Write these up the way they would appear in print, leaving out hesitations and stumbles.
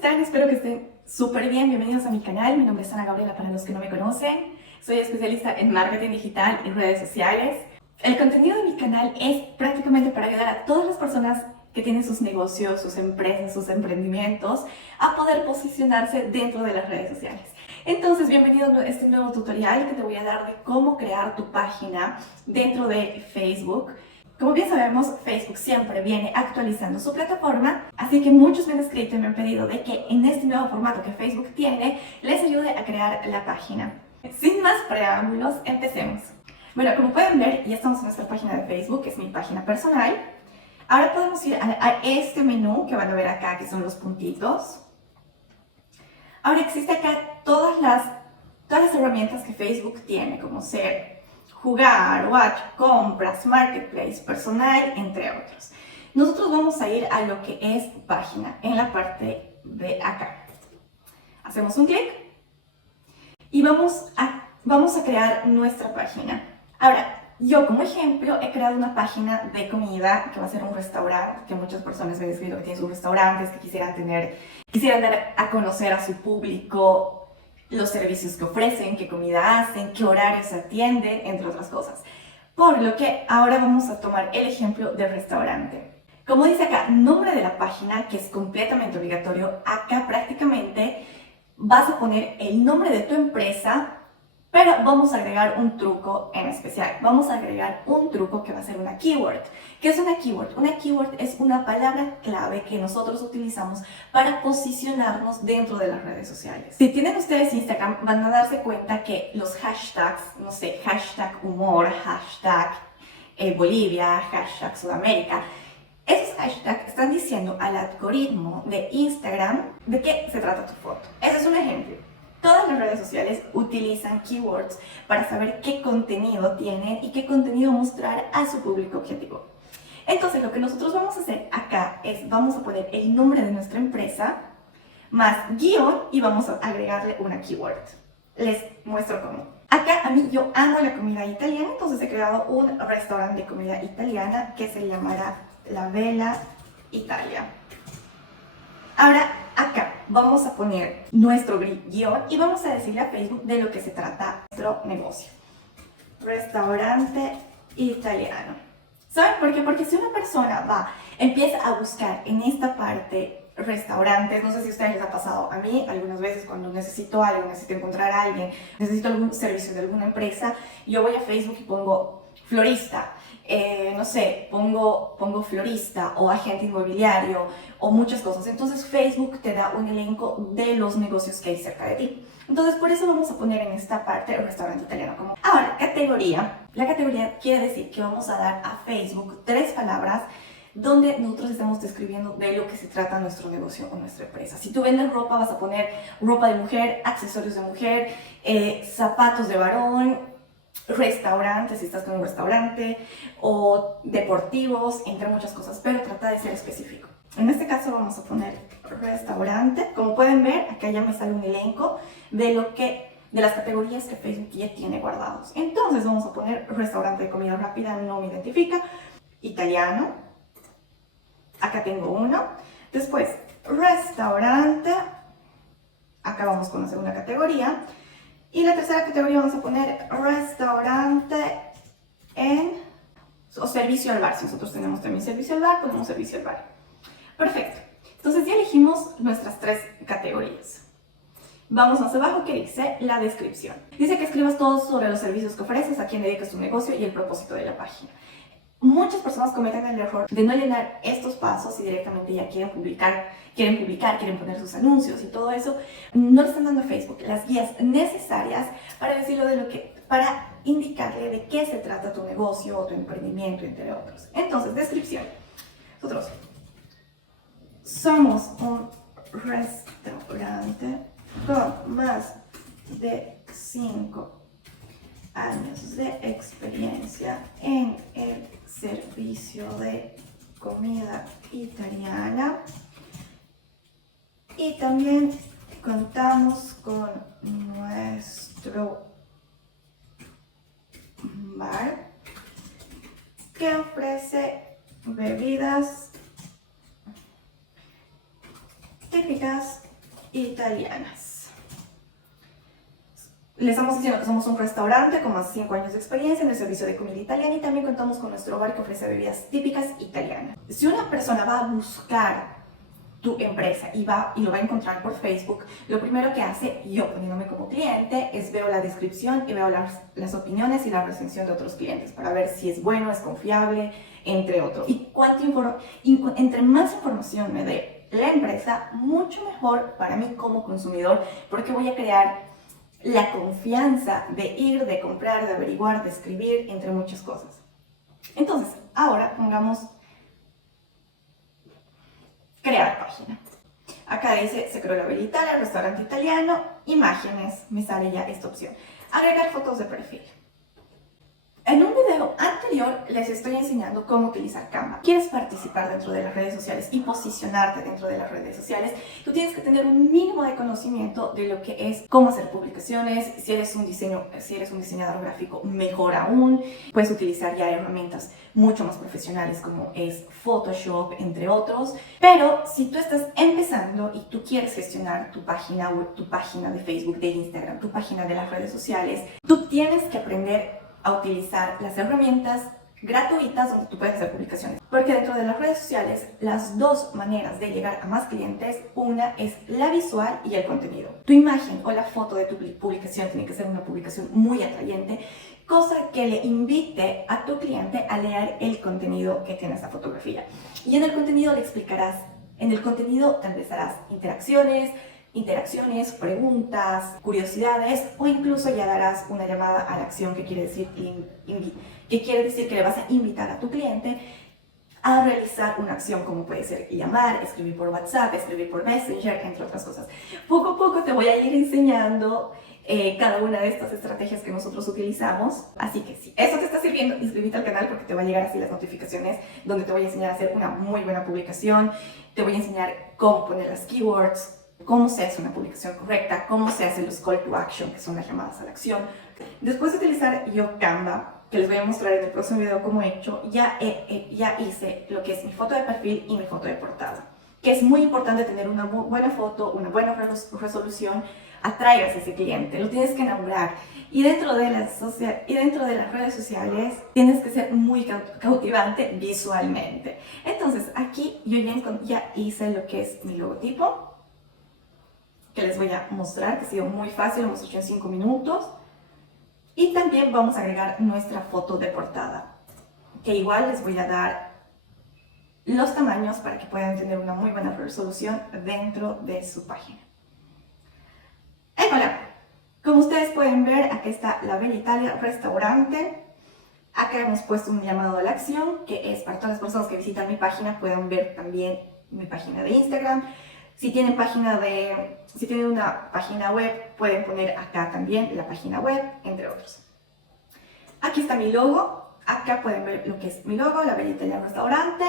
están? Espero que estén súper bien. Bienvenidos a mi canal. Mi nombre es Ana Gabriela para los que no me conocen. Soy especialista en marketing digital y redes sociales. El contenido de mi canal es prácticamente para ayudar a todas las personas que tienen sus negocios, sus empresas, sus emprendimientos a poder posicionarse dentro de las redes sociales. Entonces, bienvenido a este nuevo tutorial que te voy a dar de cómo crear tu página dentro de Facebook. Como bien sabemos, Facebook siempre viene actualizando su plataforma, así que muchos me han escrito y me han pedido de que en este nuevo formato que Facebook tiene, les ayude a crear la página. Sin más preámbulos, empecemos. Bueno, como pueden ver, ya estamos en nuestra página de Facebook, que es mi página personal. Ahora podemos ir a este menú que van a ver acá, que son los puntitos. Ahora existe acá todas las herramientas que Facebook tiene, como ser jugar, watch, compras, marketplace, personal, entre otros. Nosotros vamos a ir a lo que es página, en la parte de acá. Hacemos un clic y vamos a crear nuestra página. Ahora, yo como ejemplo he creado una página de comida que va a ser un restaurante, que muchas personas me han escrito que tienen sus restaurantes, que quisieran dar a conocer a su público los servicios que ofrecen, qué comida hacen, qué horarios atienden, entre otras cosas. Por lo que ahora vamos a tomar el ejemplo del restaurante. Como dice acá, nombre de la página, que es completamente obligatorio, acá prácticamente vas a poner el nombre de tu empresa, pero vamos a agregar un truco en especial. Vamos a agregar un truco que va a ser una keyword. ¿Qué es una keyword? Una keyword es una palabra clave que nosotros utilizamos para posicionarnos dentro de las redes sociales. Si tienen ustedes Instagram, van a darse cuenta que los hashtags, no sé, hashtag humor, hashtag Bolivia, hashtag Sudamérica, esos hashtags están diciendo al algoritmo de Instagram de qué se trata tu foto. Ese es un ejemplo. Todas las redes sociales utilizan keywords para saber qué contenido tienen y qué contenido mostrar a su público objetivo. Entonces, lo que nosotros vamos a hacer acá es, vamos a poner el nombre de nuestra empresa más guión y vamos a agregarle una keyword. Les muestro cómo. Acá a mí yo amo la comida italiana, entonces he creado un restaurante de comida italiana que se llamará La Vela Italia. Ahora, acá vamos a poner nuestro guión y vamos a decirle a Facebook de lo que se trata nuestro negocio. Restaurante italiano. ¿Saben por qué? Porque si una persona empieza a buscar en esta parte restaurantes, no sé si a ustedes les ha pasado, a mí algunas veces cuando necesito algo, necesito encontrar a alguien, necesito algún servicio de alguna empresa, yo voy a Facebook y pongo florista. No sé, pongo florista o agente inmobiliario o muchas cosas. Entonces Facebook te da un elenco de los negocios que hay cerca de ti. Entonces por eso vamos a poner en esta parte el restaurante italiano como. Ahora, categoría. La categoría quiere decir que vamos a dar a Facebook 3 palabras donde nosotros estamos describiendo de lo que se trata nuestro negocio o nuestra empresa. Si tú vendes ropa, vas a poner ropa de mujer, accesorios de mujer, zapatos de varón, restaurantes, si estás con un restaurante, o deportivos, entre muchas cosas, pero trata de ser específico. En este caso vamos a poner restaurante. Como pueden ver, acá ya me sale un elenco de las categorías que Facebook ya tiene guardados. Entonces vamos a poner restaurante de comida rápida, no me identifica, italiano, acá tengo uno. Después, restaurante, acá vamos con la segunda categoría. Y la tercera categoría vamos a poner restaurante o servicio al bar. Si nosotros tenemos también servicio al bar, ponemos servicio al bar. Perfecto. Entonces ya elegimos nuestras 3 categorías. Vamos más abajo que dice la descripción. Dice que escribas todo sobre los servicios que ofreces, a quién dedicas tu negocio y el propósito de la página. Muchas personas cometen el error de no llenar estos pasos y directamente ya quieren publicar, quieren poner sus anuncios y todo eso. No le están dando a Facebook las guías necesarias para decirlo para indicarle de qué se trata tu negocio o tu emprendimiento, entre otros. Entonces, descripción. Nosotros somos un restaurante con más de 5 años de experiencia en el servicio de comida italiana y también contamos con nuestro bar que ofrece bebidas típicas italianas. Les estamos diciendo que somos un restaurante con más de 5 años de experiencia en el servicio de comida italiana y también contamos con nuestro bar que ofrece bebidas típicas italianas. Si una persona va a buscar tu empresa y lo va a encontrar por Facebook, lo primero que hace, yo poniéndome como cliente, es veo la descripción y veo las opiniones y la recensión de otros clientes para ver si es bueno, es confiable, entre otros. Y entre más información me dé la empresa, mucho mejor para mí como consumidor, porque voy a crear la confianza de ir, de comprar, de averiguar, de escribir, entre muchas cosas. Entonces, ahora pongamos crear página. Acá dice, se creó la Bella Italia, restaurante italiano, imágenes, me sale ya esta opción. Agregar fotos de perfil. En un video anterior les estoy enseñando cómo utilizar Canva. ¿Quieres participar dentro de las redes sociales y posicionarte dentro de las redes sociales? Tú tienes que tener un mínimo de conocimiento de lo que es cómo hacer publicaciones. Si eres un diseñador gráfico, mejor aún. Puedes utilizar ya herramientas mucho más profesionales como es Photoshop, entre otros. Pero si tú estás empezando y tú quieres gestionar tu página web, tu página de Facebook, de Instagram, tu página de las redes sociales, tú tienes que aprender a utilizar las herramientas gratuitas donde tú puedes hacer publicaciones. Porque dentro de las redes sociales, las dos maneras de llegar a más clientes, una es la visual y el contenido. Tu imagen o la foto de tu publicación tiene que ser una publicación muy atrayente, cosa que le invite a tu cliente a leer el contenido que tiene esta fotografía. Y en el contenido le explicarás, en el contenido tal vez harás interacciones, preguntas, curiosidades o incluso ya darás una llamada a la acción que quiere decir que le vas a invitar a tu cliente a realizar una acción como puede ser llamar, escribir por WhatsApp, escribir por Messenger, entre otras cosas. Poco a poco te voy a ir enseñando cada una de estas estrategias que nosotros utilizamos. Así que si eso te está sirviendo, inscríbete al canal porque te va a llegar así las notificaciones donde te voy a enseñar a hacer una muy buena publicación, te voy a enseñar cómo poner las keywords, cómo se hace una publicación correcta, cómo se hacen los call to action, que son las llamadas a la acción. Después de utilizar yo Canva, que les voy a mostrar en el próximo video cómo he hecho, ya hice lo que es mi foto de perfil y mi foto de portada. Que es muy importante tener una buena foto, una buena resolución, atraigas a ese cliente, lo tienes que enamorar. Y dentro de las redes sociales tienes que ser muy cautivante visualmente. Entonces aquí yo ya hice lo que es mi logotipo, que les voy a mostrar, que ha sido muy fácil, lo hemos hecho en 5 minutos. Y también vamos a agregar nuestra foto de portada, que igual les voy a dar los tamaños para que puedan tener una muy buena resolución dentro de su página. Hola, como ustedes pueden ver, aquí está la Bella Italia restaurante. Acá hemos puesto un llamado a la acción, que es para todas las personas que visitan mi página, puedan ver también mi página de Instagram. Si tienen una página web, pueden poner acá también la página web, entre otros. Aquí está mi logo. Acá pueden ver lo que es mi logo, la Bella Italia restaurante.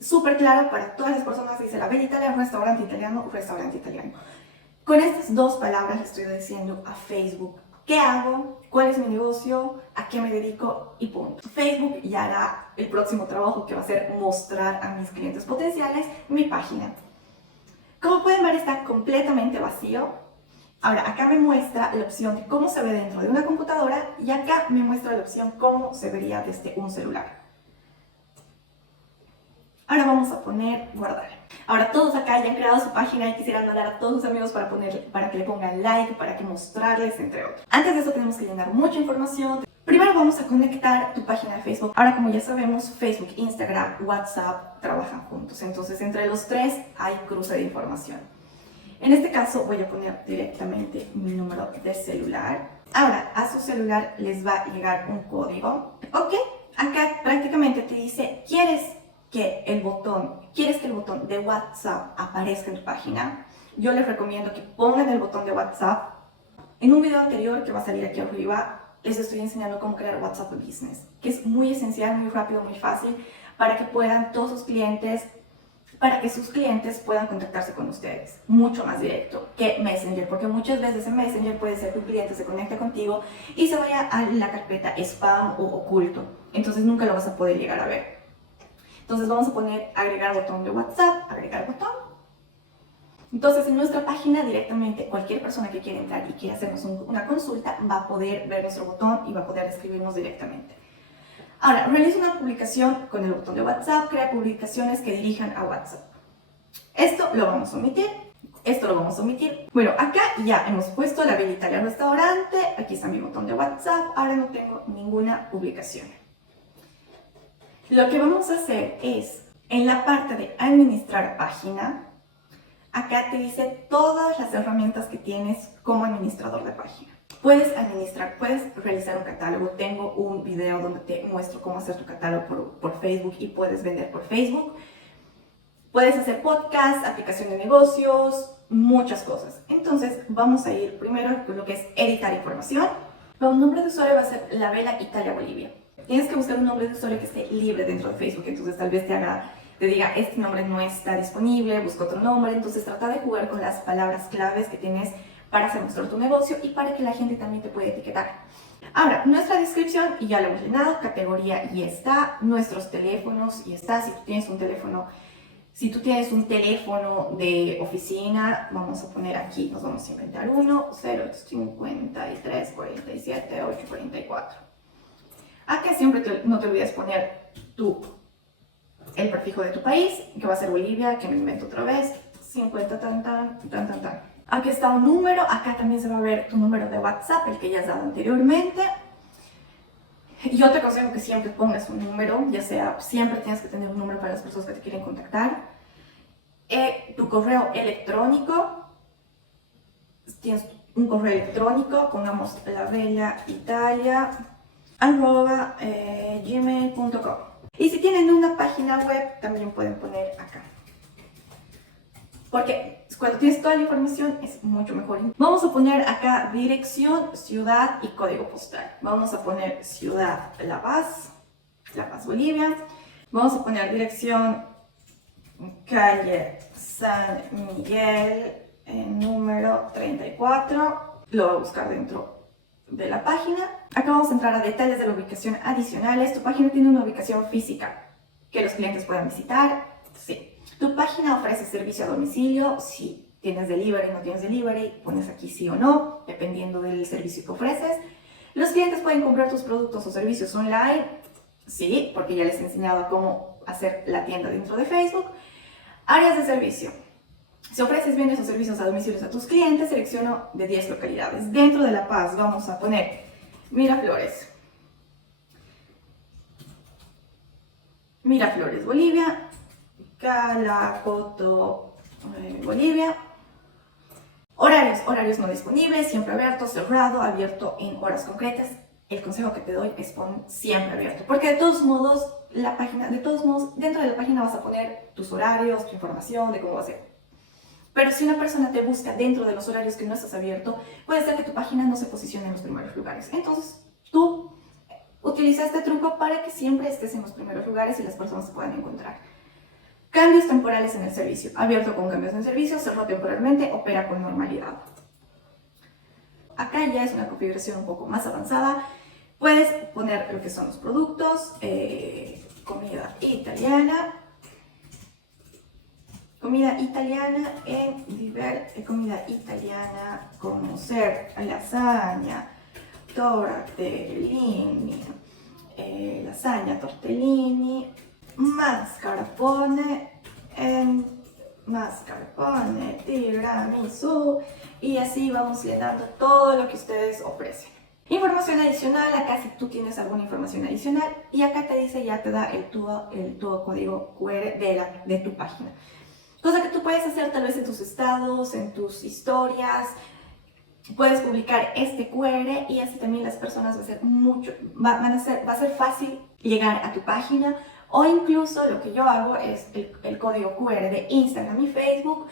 Súper claro para todas las personas que dice la Bella Italia restaurante italiano, restaurante italiano. Con estas dos palabras le estoy diciendo a Facebook qué hago, cuál es mi negocio, a qué me dedico y punto. Facebook ya hará el próximo trabajo, que va a ser mostrar a mis clientes potenciales mi página. Como pueden ver, está completamente vacío. Ahora, acá me muestra la opción de cómo se ve dentro de una computadora y acá me muestra la opción cómo se vería desde un celular. Ahora vamos a poner guardar. Ahora todos acá ya han creado su página y quisieran mandar a todos sus amigos para que le pongan like, para que mostrarles, entre otros. Antes de eso tenemos que llenar mucha información. Primero vamos a conectar tu página de Facebook. Ahora, como ya sabemos, Facebook, Instagram, WhatsApp trabajan juntos. Entonces, entre los tres hay cruce de información. En este caso, voy a poner directamente mi número de celular. Ahora, a su celular les va a llegar un código. Ok, acá prácticamente te dice, ¿quieres que el botón de WhatsApp aparezca en tu página? Yo les recomiendo que pongan el botón de WhatsApp. En un video anterior que va a salir aquí arriba, les estoy enseñando cómo crear WhatsApp Business, que es muy esencial, muy rápido, muy fácil, para que sus clientes puedan contactarse con ustedes mucho más directo que Messenger, porque muchas veces en Messenger puede ser que un cliente se conecte contigo y se vaya a la carpeta spam o oculto, entonces nunca lo vas a poder llegar a ver. Entonces vamos a poner agregar botón de WhatsApp, agregar botón. Entonces, en nuestra página directamente cualquier persona que quiera entrar y quiera hacernos una consulta va a poder ver nuestro botón y va a poder escribirnos directamente. Ahora, realiza una publicación con el botón de WhatsApp, crea publicaciones que dirijan a WhatsApp. Esto lo vamos a omitir. Esto lo vamos a omitir. Bueno, acá ya hemos puesto la Bella Italia Restaurante. Aquí está mi botón de WhatsApp. Ahora no tengo ninguna publicación. Lo que vamos a hacer es, en la parte de administrar página, acá te dice todas las herramientas que tienes como administrador de página. Puedes administrar, puedes realizar un catálogo. Tengo un video donde te muestro cómo hacer tu catálogo por Facebook y puedes vender por Facebook. Puedes hacer podcast, aplicación de negocios, muchas cosas. Entonces vamos a ir primero con lo que es editar información. Un nombre de usuario va a ser La Bella Italia Bolivia. Tienes que buscar un nombre de usuario que esté libre dentro de Facebook, entonces tal vez te diga este nombre no está disponible, busca otro nombre. Entonces trata de jugar con las palabras claves que tienes para hacer mostrar tu negocio y para que la gente también te pueda etiquetar. Ahora, nuestra descripción, y ya lo hemos llenado, categoría y está, nuestros teléfonos y está. Si tú tienes un teléfono de oficina, vamos a poner aquí, nos vamos a inventar uno, 053 47 844. Acá siempre no te olvides poner el prefijo de tu país, que va a ser Bolivia, que me invento otra vez, 50 tan. Aquí está un número, acá también se va a ver tu número de WhatsApp, el que ya has dado anteriormente. Yo te aconsejo que siempre pongas un número, ya sea, siempre tienes que tener un número para las personas que te quieren contactar. Tu correo electrónico, tienes un correo electrónico, pongamos labellaitalia@gmail.com. Y si tienen una página web, también pueden poner acá. Porque cuando tienes toda la información es mucho mejor. Vamos a poner acá dirección, ciudad y código postal. Vamos a poner ciudad La Paz, Bolivia. Vamos a poner dirección calle San Miguel, número 34. Lo voy a buscar dentro de la página. Acá vamos a entrar a detalles de la ubicación adicionales. Tu página tiene una ubicación física que los clientes puedan visitar. Sí. Tu página ofrece servicio a domicilio. Sí. Tienes delivery, no tienes delivery, pones aquí sí o no, dependiendo del servicio que ofreces. Los clientes pueden comprar tus productos o servicios online. Sí, porque ya les he enseñado cómo hacer la tienda dentro de Facebook. Áreas de servicio. Si ofreces bienes o servicios a domicilio a tus clientes, selecciono de 10 localidades. Dentro de La Paz vamos a poner Miraflores, Bolivia, Calacoto, Bolivia. Horarios no disponibles, siempre abierto, cerrado, abierto en horas concretas. El consejo que te doy es pon siempre abierto, porque de todos modos, dentro de la página vas a poner tus horarios, tu información de cómo va a ser. Pero si una persona te busca dentro de los horarios que no estás abierto, puede ser que tu página no se posicione en los primeros lugares. Entonces, tú utiliza este truco para que siempre estés en los primeros lugares y las personas te puedan encontrar. Cambios temporales en el servicio. Abierto con cambios en el servicio, cerró temporalmente, opera con normalidad. Acá ya es una configuración un poco más avanzada. Puedes poner lo que son los productos, comida italiana como ser lasaña, tortellini, mascarpone, tiramisú, y así vamos llenando todo lo que ustedes ofrecen. Información adicional, acá si tú tienes alguna información adicional, y acá te dice, ya te da el tu código QR de tu página. Cosa que tú puedes hacer tal vez en tus estados, en tus historias. Puedes publicar este QR y así también las personas va a ser fácil llegar a tu página. O incluso lo que yo hago es el código QR de Instagram y Facebook.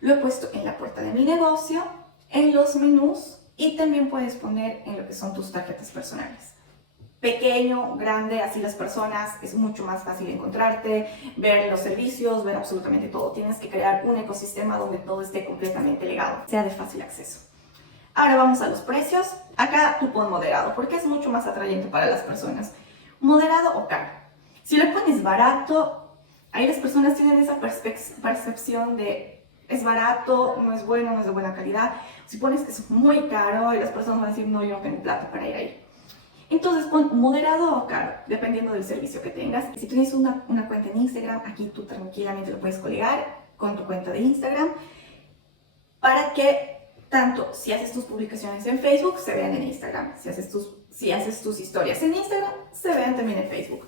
Lo he puesto en la puerta de mi negocio, en los menús, y también puedes poner en lo que son tus tarjetas personales. Pequeño, grande, así las personas es mucho más fácil encontrarte, ver los servicios, ver absolutamente todo. Tienes que crear un ecosistema donde todo esté completamente legado, sea de fácil acceso. Ahora vamos a los precios. Acá tú pon moderado, porque es mucho más atrayente para las personas. Moderado o caro. Si le pones barato, ahí las personas tienen esa percepción de es barato, no es bueno, no es de buena calidad. Si pones que es muy caro y las personas van a decir, no, yo no tengo plata para ir ahí. Entonces pon moderado o caro, dependiendo del servicio que tengas. Si tienes una cuenta en Instagram, aquí tú tranquilamente lo puedes colgar con tu cuenta de Instagram para que tanto si haces tus publicaciones en Facebook, se vean en Instagram. Si haces tus historias en Instagram, se vean también en Facebook.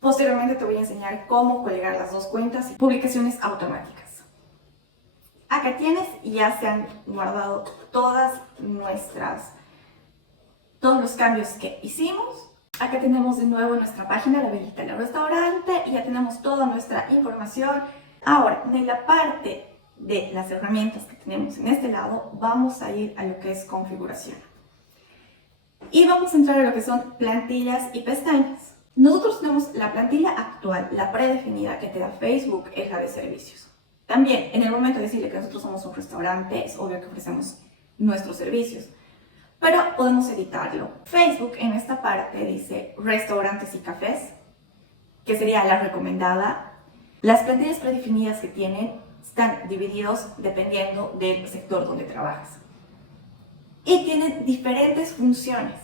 Posteriormente te voy a enseñar cómo colgar las dos cuentas y publicaciones automáticas. Acá tienes, ya se han guardado todos los cambios que hicimos. Acá tenemos de nuevo nuestra página, La Velita del Restaurante, y ya tenemos toda nuestra información. Ahora, en la parte de las herramientas que tenemos en este lado, vamos a ir a lo que es configuración. Y vamos a entrar a lo que son plantillas y pestañas. Nosotros tenemos la plantilla actual, la predefinida que te da Facebook, es la de servicios. También, en el momento de decirle que nosotros somos un restaurante, es obvio que ofrecemos nuestros servicios, pero podemos editarlo. Facebook en esta parte dice restaurantes y cafés, que sería la recomendada. Las plantillas predefinidas que tienen están divididos dependiendo del sector donde trabajas. Y tienen diferentes funciones.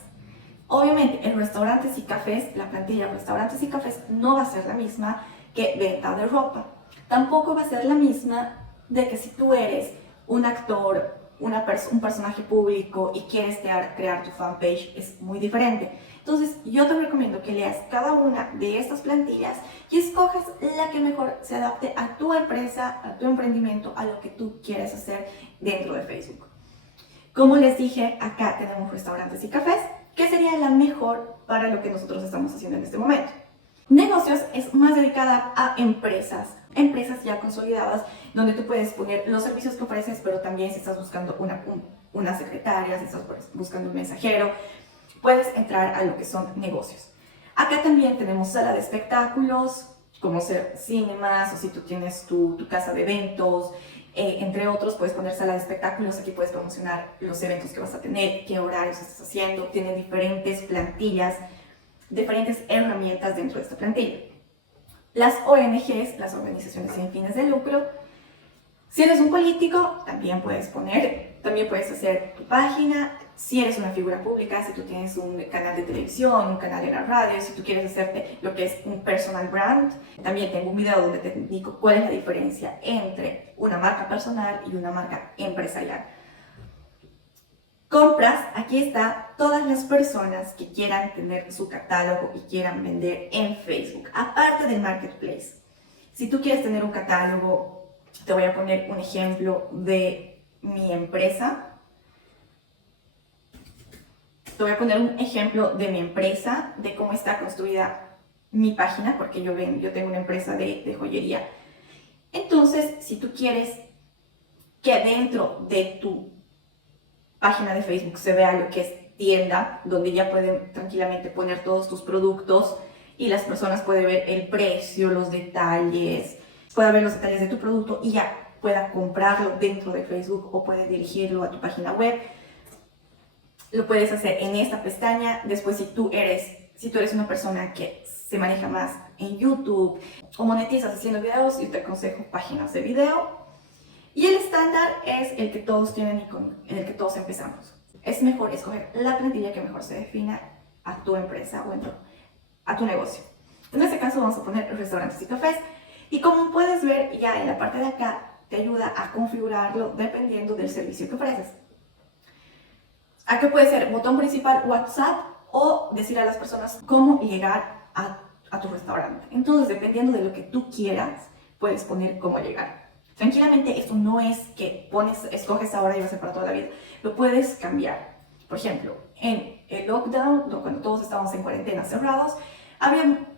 Obviamente, en restaurantes y cafés, la plantilla de restaurantes y cafés no va a ser la misma que venta de ropa. Tampoco va a ser la misma de que si tú eres un actor, un personaje público y quieres crear tu fanpage, es muy diferente. Entonces, yo te recomiendo que leas cada una de estas plantillas y escojas la que mejor se adapte a tu empresa, a tu emprendimiento, a lo que tú quieres hacer dentro de Facebook. Como les dije, acá tenemos restaurantes y cafés, que sería la mejor para lo que nosotros estamos haciendo en este momento. Negocios es más dedicada a empresas ya consolidadas, donde tú puedes poner los servicios que ofreces, pero también si estás buscando una secretaria, si estás buscando un mensajero, puedes entrar a lo que son negocios. Acá también tenemos sala de espectáculos, como ser cinemas, o si tú tienes tu casa de eventos, entre otros, puedes poner sala de espectáculos. Aquí puedes promocionar los eventos que vas a tener, qué horarios estás haciendo. Tienen diferentes plantillas, diferentes herramientas dentro de esta plantilla. Las ONGs, las organizaciones sin fines de lucro. Si eres un político, también puedes hacer tu página. Si eres una figura pública, si tú tienes un canal de televisión, un canal en la radio, si tú quieres hacerte lo que es un personal brand, también tengo un video donde te indico cuál es la diferencia entre una marca personal y una marca empresarial. Compras, aquí está todas las personas que quieran tener su catálogo y quieran vender en Facebook, aparte del marketplace. Si tú quieres tener un catálogo, te voy a poner un ejemplo de mi empresa. Te voy a poner un ejemplo de mi empresa, de cómo está construida mi página, porque yo tengo una empresa de joyería. Entonces, si tú quieres que dentro de tu página de Facebook se vea lo que es tienda, donde ya pueden tranquilamente poner todos tus productos y las personas pueden ver el precio, los detalles, pueda ver los detalles de tu producto y ya pueda comprarlo dentro de Facebook o puede dirigirlo a tu página web. Lo puedes hacer en esta pestaña. Después, si tú eres una persona que se maneja más en YouTube o monetizas haciendo videos, yo te aconsejo páginas de video. Y el estándar es el que todos tienen y con el que todos empezamos. Es mejor escoger la plantilla que mejor se defina a tu empresa o a tu negocio. En este caso vamos a poner restaurantes y cafés. Y como puedes ver, ya en la parte de acá te ayuda a configurarlo dependiendo del servicio que ofreces. Acá puede ser botón principal WhatsApp o decir a las personas cómo llegar a tu restaurante. Entonces, dependiendo de lo que tú quieras, puedes poner cómo llegar. Tranquilamente, esto no es que escoges ahora y va a ser para toda la vida. Lo puedes cambiar. Por ejemplo, en el lockdown, cuando todos estábamos en cuarentena cerrados,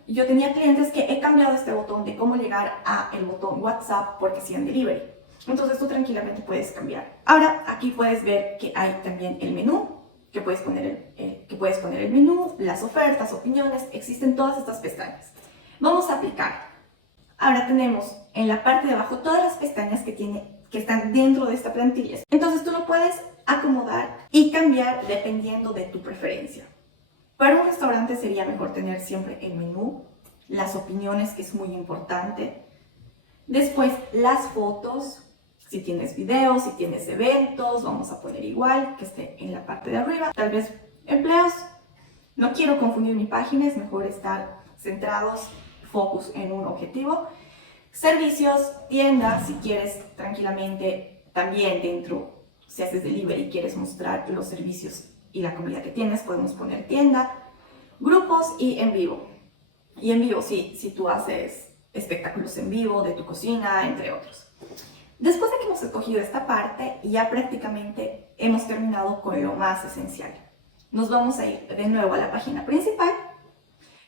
yo tenía clientes que he cambiado este botón de cómo llegar a el botón WhatsApp porque hacían delivery. Entonces tú tranquilamente puedes cambiar. Ahora aquí puedes ver que hay también el menú, que puedes poner el menú, las ofertas, opiniones, existen todas estas pestañas. Vamos a aplicar. Ahora tenemos en la parte de abajo todas las pestañas que están dentro de esta plantilla. Entonces tú lo puedes acomodar y cambiar dependiendo de tu preferencia. Para un restaurante sería mejor tener siempre el menú, las opiniones, que es muy importante. Después las fotos, Si tienes videos, si tienes eventos, vamos a poner igual, que esté en la parte de arriba. Tal vez empleos. No quiero confundir mi página, es mejor estar centrados, focus en un objetivo. Servicios, tienda, si quieres tranquilamente también dentro, si haces delivery y quieres mostrar los servicios y la comida que tienes, podemos poner tienda. Grupos y en vivo. Y en vivo, sí, si tú haces espectáculos en vivo de tu cocina, entre otros. Después de que hemos escogido esta parte, ya prácticamente hemos terminado con lo más esencial. Nos vamos a ir de nuevo a la página principal.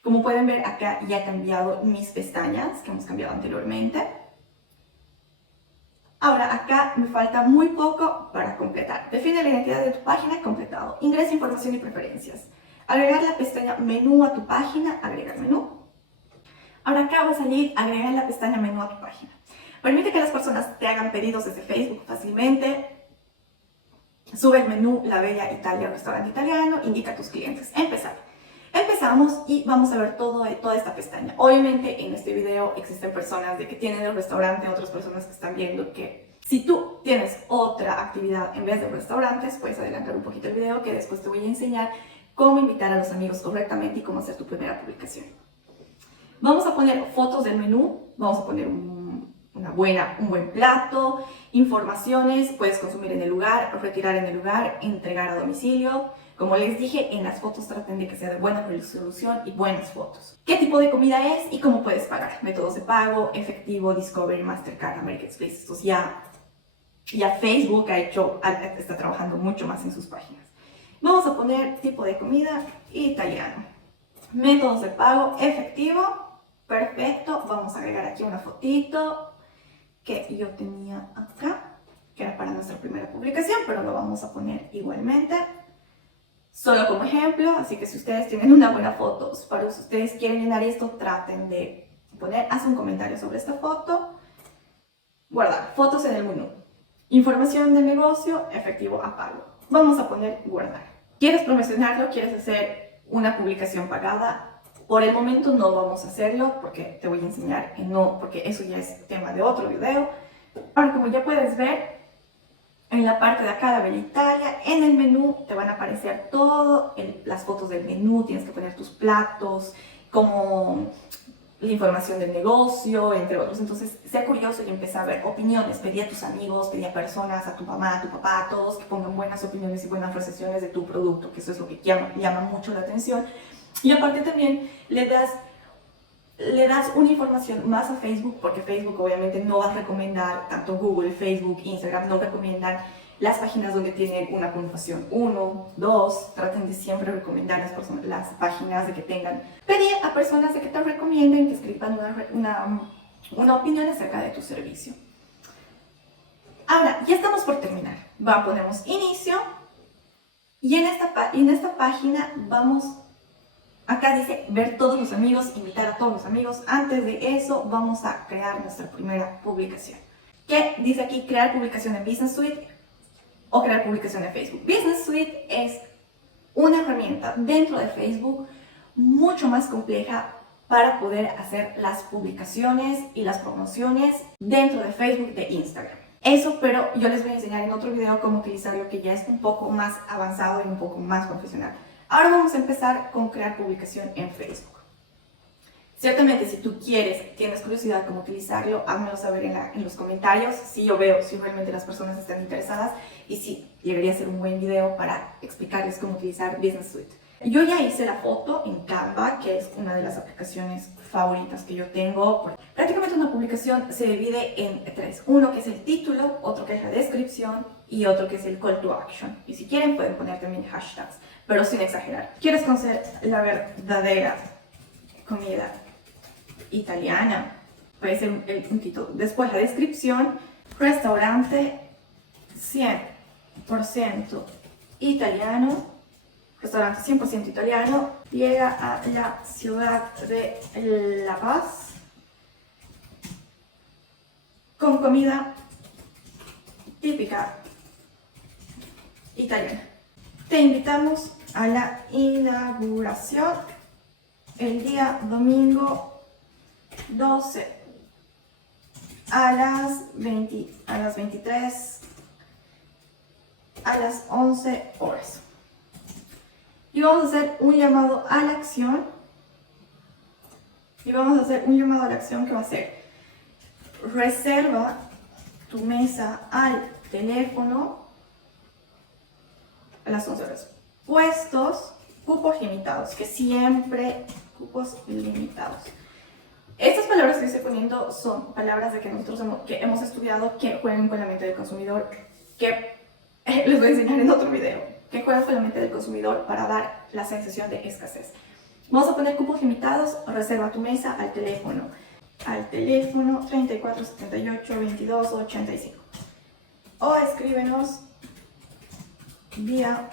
Como pueden ver, acá ya he cambiado mis pestañas que hemos cambiado anteriormente. Ahora, acá me falta muy poco para completar. Define la identidad de tu página, completado. Ingresa información y preferencias. Agregar la pestaña menú a tu página, agregar menú. Ahora acá va a salir agregar la pestaña menú a tu página. Permite que las personas te hagan pedidos desde Facebook fácilmente. Sube el menú La Bella Italia, restaurante italiano, indica a tus clientes. Empezamos y vamos a ver toda esta pestaña. Obviamente en este video existen personas de que tienen el restaurante, otras personas que están viendo que si tú tienes otra actividad en vez de restaurantes, puedes adelantar un poquito el video que después te voy a enseñar cómo invitar a los amigos correctamente y cómo hacer tu primera publicación. Vamos a poner fotos del menú, vamos a poner un buen plato, informaciones, puedes consumir en el lugar, retirar en el lugar, entregar a domicilio. Como les dije, en las fotos traten de que sea de buena resolución y buenas fotos. ¿Qué tipo de comida es y cómo puedes pagar? Métodos de pago, efectivo, Discovery, Mastercard, American Express. Estos ya Facebook está trabajando mucho más en sus páginas. Vamos a poner tipo de comida italiano. Métodos de pago, efectivo, perfecto. Vamos a agregar aquí una fotito que yo tenía acá, que era para nuestra primera publicación, pero lo vamos a poner igualmente. Solo como ejemplo, así que si ustedes tienen una buena foto, para si ustedes quieren llenar esto, traten de haz un comentario sobre esta foto. Guardar, fotos en el menú. Información del negocio, efectivo a pago. Vamos a poner guardar. ¿Quieres promocionarlo? ¿Quieres hacer una publicación pagada? Por el momento no vamos a hacerlo porque te voy a enseñar porque eso ya es tema de otro video. Ahora, como ya puedes ver, en la parte de acá, La Bella Italia, en el menú te van a aparecer todas las fotos del menú, tienes que poner tus platos, como la información del negocio, entre otros. Entonces, sea curioso y empieza a ver opiniones. Pedí a tus amigos, pedí a personas, a tu mamá, a tu papá, a todos que pongan buenas opiniones y buenas recensiones de tu producto, que eso es lo que llama mucho la atención. Y aparte también le das una información más a Facebook, porque Facebook obviamente no va a recomendar, tanto Google, Facebook, Instagram, no recomiendan las páginas donde tienen una puntuación 1, 2, traten de siempre recomendar las páginas de que tengan. Pedir a personas de que te recomienden, que escriban una opinión acerca de tu servicio. Ahora, ya estamos por terminar. Ponemos inicio y en esta página acá dice ver todos los amigos, invitar a todos los amigos. Antes de eso vamos a crear nuestra primera publicación. ¿Qué dice aquí? Crear publicación en Business Suite o crear publicación en Facebook. Business Suite es una herramienta dentro de Facebook mucho más compleja para poder hacer las publicaciones y las promociones dentro de Facebook, de Instagram. Pero yo les voy a enseñar en otro video cómo utilizarlo, que ya es un poco más avanzado y un poco más profesional. Ahora vamos a empezar con crear publicación en Facebook. Ciertamente, si tú tienes curiosidad cómo utilizarlo, házmelo saber en los comentarios. Si yo veo si realmente las personas están interesadas y si llegaría a ser un buen video para explicarles cómo utilizar Business Suite. Yo ya hice la foto en Canva, que es una de las aplicaciones favoritas que yo tengo. Prácticamente una publicación se divide en tres. Uno que es el título, otro que es la descripción y otro que es el call to action. Y si quieren pueden poner también hashtags, pero sin exagerar. ¿Quieres conocer la verdadera comida italiana? Puede ser un título. Después la descripción, restaurante 100% italiano. Restaurante 100% italiano, llega a la ciudad de La Paz con comida típica italiana. Te invitamos a la inauguración el día domingo 12 a las 23, a las 11 horas. Y vamos a hacer un llamado a la acción. Que va a ser: reserva tu mesa al teléfono a las 11 horas. Puestos, cupos limitados, que siempre cupos limitados. Estas palabras que estoy poniendo son palabras de que nosotros hemos estudiado, que juegan con la mente del consumidor, que les voy a enseñar en otro video, que juegan con la mente del consumidor para dar la sensación de escasez. Vamos a poner cupos limitados, reserva tu mesa al teléfono 34 78 22 85, o escríbenos vía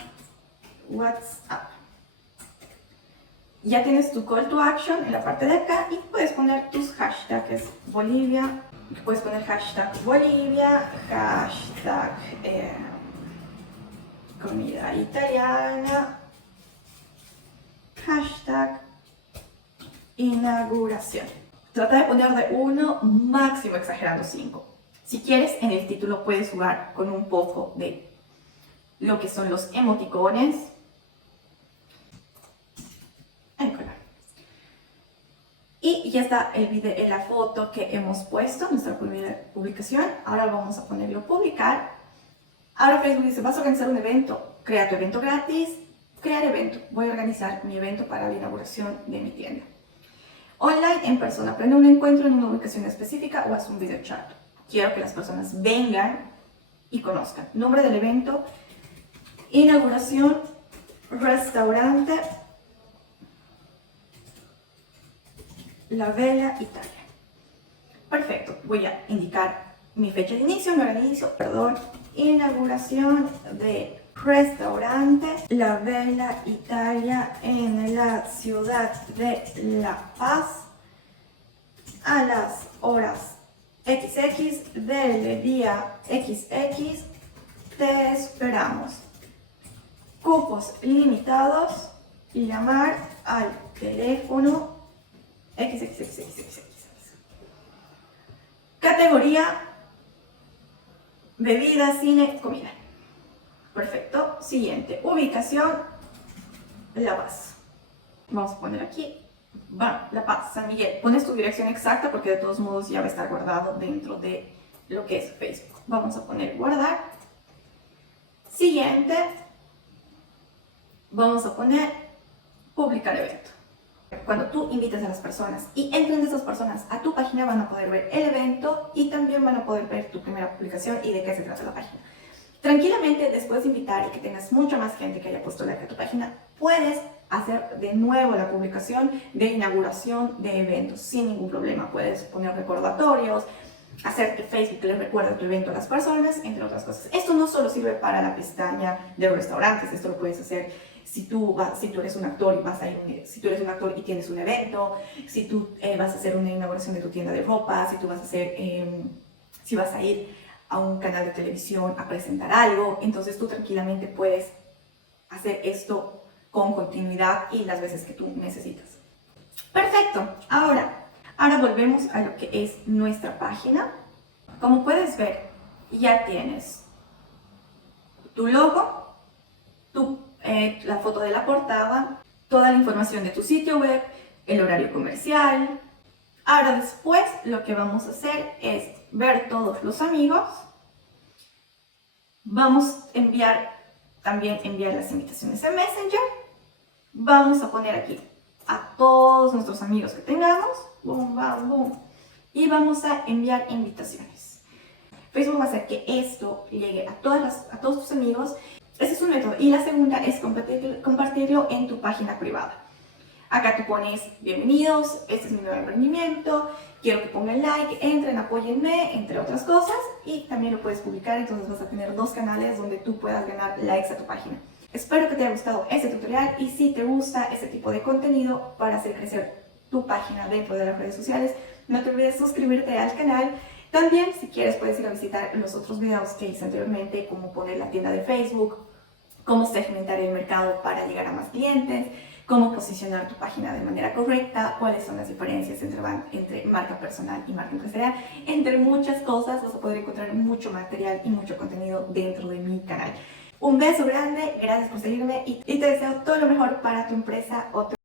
WhatsApp. Ya tienes tu call to action en la parte de acá y puedes poner tus hashtags. Bolivia, puedes poner hashtag Bolivia, hashtag comida italiana, hashtag inauguración. Trata de poner de 1, máximo exagerando 5. Si quieres, en el título puedes jugar con un poco de lo que son los emoticones. Y ya está el video, la foto que hemos puesto, nuestra primera publicación. Ahora vamos a ponerlo publicar. Ahora Facebook dice: vas a organizar un evento, crea tu evento gratis, crear evento. Voy a organizar mi evento para la inauguración de mi tienda. Online, en persona, prende un encuentro en una ubicación específica o haz un video chat. Quiero que las personas vengan y conozcan. Nombre del evento: inauguración, restaurante La Vela, Italia. Perfecto, voy a indicar mi fecha de inicio, inauguración de restaurante La Vela, Italia, en la ciudad de La Paz, a las horas XX del día XX. Te esperamos. Cupos limitados y llamar al teléfono XXXXX. Categoría: bebida, cine, comida. Perfecto. Siguiente. Ubicación: La Paz. Vamos a poner aquí, La Paz, San Miguel. Pones tu dirección exacta porque de todos modos ya va a estar guardado dentro de lo que es Facebook. Vamos a poner guardar. Siguiente. Vamos a poner publicar evento. Cuando tú invitas a las personas y entran esas personas a tu página, van a poder ver el evento y también van a poder ver tu primera publicación y de qué se trata la página. Tranquilamente, después de invitar y que tengas mucha más gente que haya puesto like a tu página, puedes hacer de nuevo la publicación de inauguración de eventos sin ningún problema. Puedes poner recordatorios, hacer que Facebook le recuerde tu evento a las personas, entre otras cosas. Esto no solo sirve para la pestaña de restaurantes, esto lo puedes hacer si tú eres un actor y vas a ir, si tú eres un actor y tienes un evento, si tú vas a hacer una inauguración de tu tienda de ropa, si tú vas a hacer, si vas a ir a un canal de televisión a presentar algo, entonces tú tranquilamente puedes hacer esto con continuidad y las veces que tú necesitas. Perfecto, ahora volvemos a lo que es nuestra página. Como puedes ver, ya tienes tu logo, la foto de la portada, toda la información de tu sitio web, el horario comercial. Ahora después lo que vamos a hacer es ver todos los amigos. Vamos a también enviar las invitaciones en Messenger. Vamos a poner aquí a todos nuestros amigos que tengamos. Boom, bam, boom. Y vamos a enviar invitaciones. Facebook va a hacer que esto llegue a todos tus amigos. Ese es un método. Y la segunda es compartirlo en tu página privada. Acá tú pones: bienvenidos, este es mi nuevo emprendimiento, quiero que pongan like, entren, apóyenme, entre otras cosas. Y también lo puedes publicar, entonces vas a tener 2 canales donde tú puedas ganar likes a tu página. Espero que te haya gustado este tutorial y si te gusta este tipo de contenido para hacer crecer tu página dentro de las redes sociales, no te olvides suscribirte al canal. También, si quieres, puedes ir a visitar los otros videos que hice anteriormente, como poner la tienda de Facebook, cómo segmentar el mercado para llegar a más clientes, cómo posicionar tu página de manera correcta, cuáles son las diferencias entre marca personal y marca empresarial, entre muchas cosas. Vas a poder encontrar mucho material y mucho contenido dentro de mi canal. Un beso grande, gracias por seguirme y te deseo todo lo mejor para tu empresa o tu